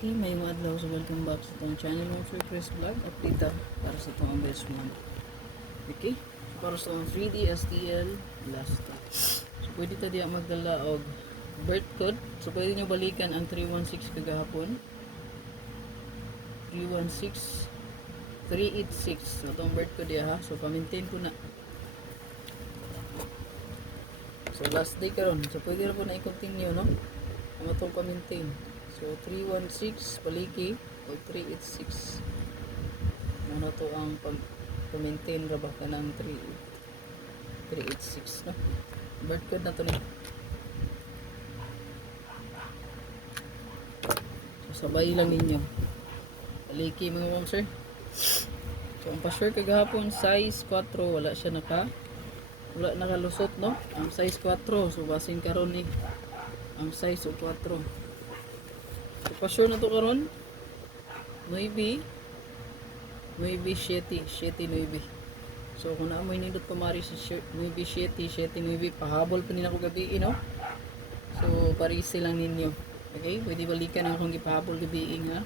Okay, may mga adlaw sa welcome back sa itong channel mo Sir Chris Vlog. Update para sa itong best one. Okay, so para sa itong 3D STL last time. So pwede ta diya magdala og birth code. So pwede nyo balikan ang 316 kagahapon. 316 386. So itong birth code diya ha. So pa-maintain ko na. So last day karon. So pwede na po na i-continue no. Ang itong pa-maintain. So 316 paliki o 386. Ano to ang pag-maintain ra ba ka ng 386 no? Birth code na to ni. So sabay lang ninyo. Paliki mga ma'am sir. So ang pa-sure kagahapon size 4 wala nakalusot no. Ang size 4 so basing karon ni ang size o 4. So pa-sure na to karon 9 7 7 So kung naamoy nindot pamari sa 9 7 9 pahabol pa nila ko gabi no. So parisi lang ninyo. Okay, pwede balikan ang akong gipahabol gabi nga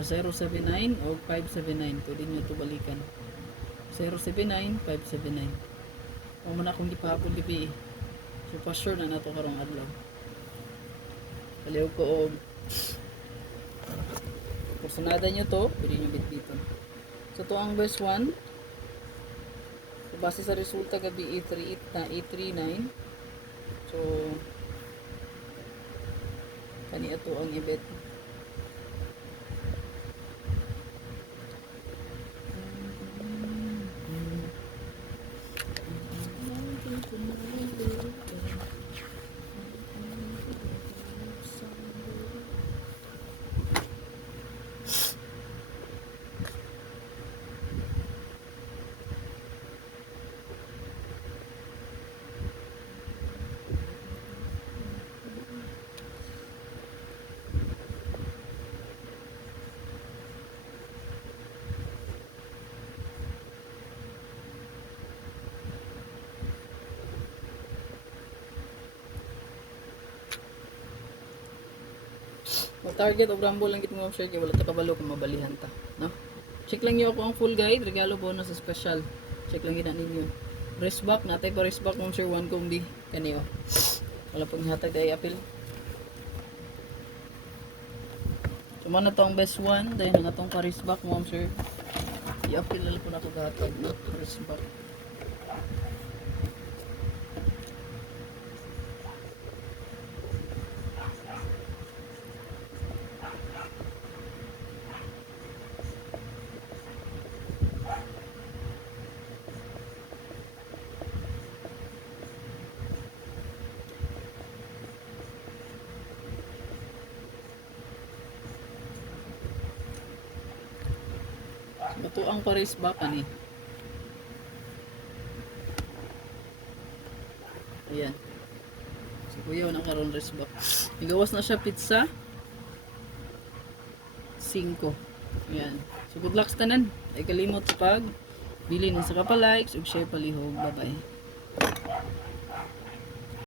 079 o 579 pwede nyo to balikan 079 579 o man akong gipahabol gabi. So pa-sure na nato karong adlaw. Paliw ko og personada nyo to, pwede nyo bitbiton. So to ang best one. So base sa resulta gabi E38 na E39. So kani ato ang ibet. Mag-target o rumble lang kita mga share kaya wala ta kabalo kung mabalihan ta, no? Check lang niyo ako ang full guide, regalo bonus special. Check lang gina ninyo. Rest back natay pa rest back mga share 1 kombi kaniyo. Wala pang hatag ay apil. So man na tong best one dahil nga tong rest back mga share. I-apil lang ko na ko gatag no, rest back. Ito ang pares back ani. Ayan. So kuya na karon res back. Igawas na siya pizza 5. Ayan. So good luck tanan. Ay kalimot sa pag bili ng sa kapaliks ug share palihog. Bye bye.